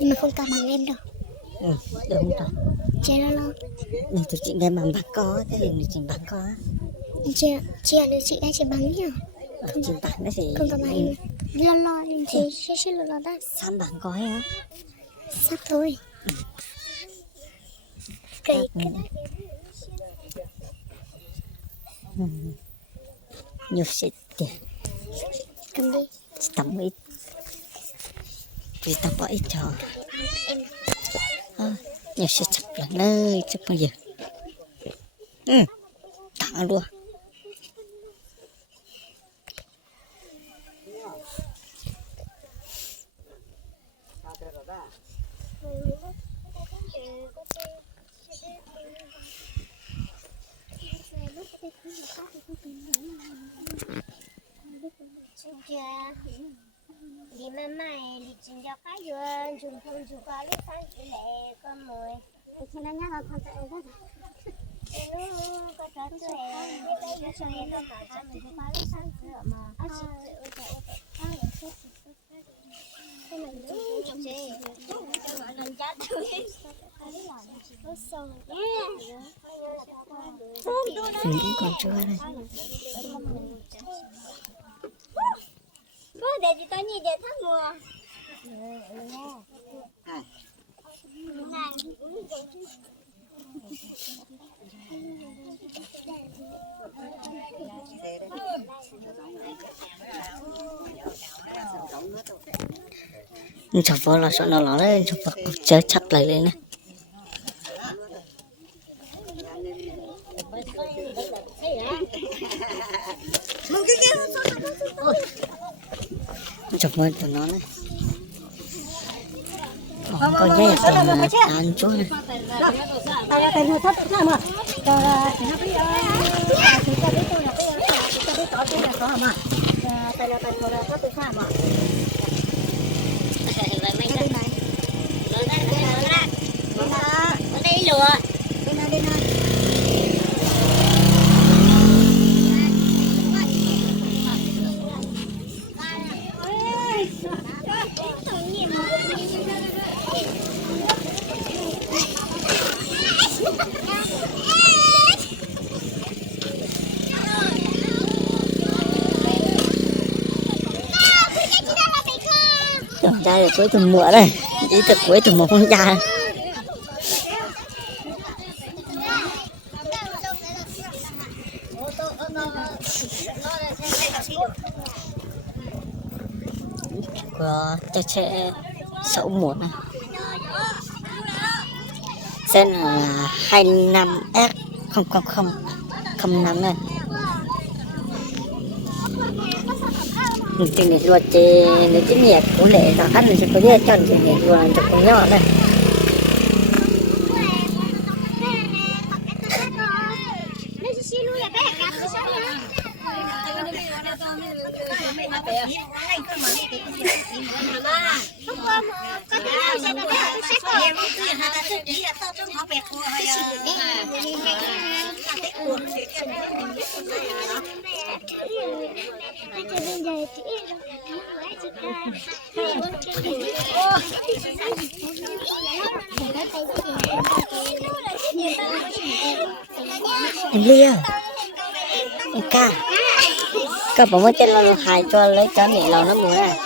Nhưng mà không cầm bằng em đâu. Ừ, đúng rồi. Chị nó lo. Này tụi chị nghe bằng bạc có, thế thì chị bạc có. Chị được chị đã chị bắn nhỉ? Không, chị bạc nó thì không cầm bằng em. Lo thì sẽ lo đó. Sao bạc có á? Sắp thôi. Cây. Nhiều xịt kìa. Cầm đi. Tầm ít. Vì tao bỏ ít cho. Nhiều xịt chập là nơi chập bao giờ. Thẳng luôn. Đi mà mày đi chính cho cái duyên chúng không chúng có lúc sáng chỉ lệ con mồi thì khi nó nhắc là con sẽ rất nó có trò chơi với cái giờ chơi nó mà cho mình có lúc sáng nữa mà cái mình cũng chơi mình chết Những con chua này. để chị tôi nhìn để thắt mùa chọc vào là sợ nó ló lên chọc vào chơi chặt lại lên này. Chọc vào tụi nó này. Có dây còn là ăn chút này. Ra được cuối tuần mùa đây, đi từ cuối tuần một con ra. Của cho trẻ 6 mùa này. Sen là 25S00005 này. Mình tìm được luật thì nó chỉ nhiệt của lệ là ăn được có nhiệt cho thì nhiệt rồi cho con nhỏ này. Em Lia, em ca bảo mới tên là hài cho lấy chó nhẹ lò nó mùa này.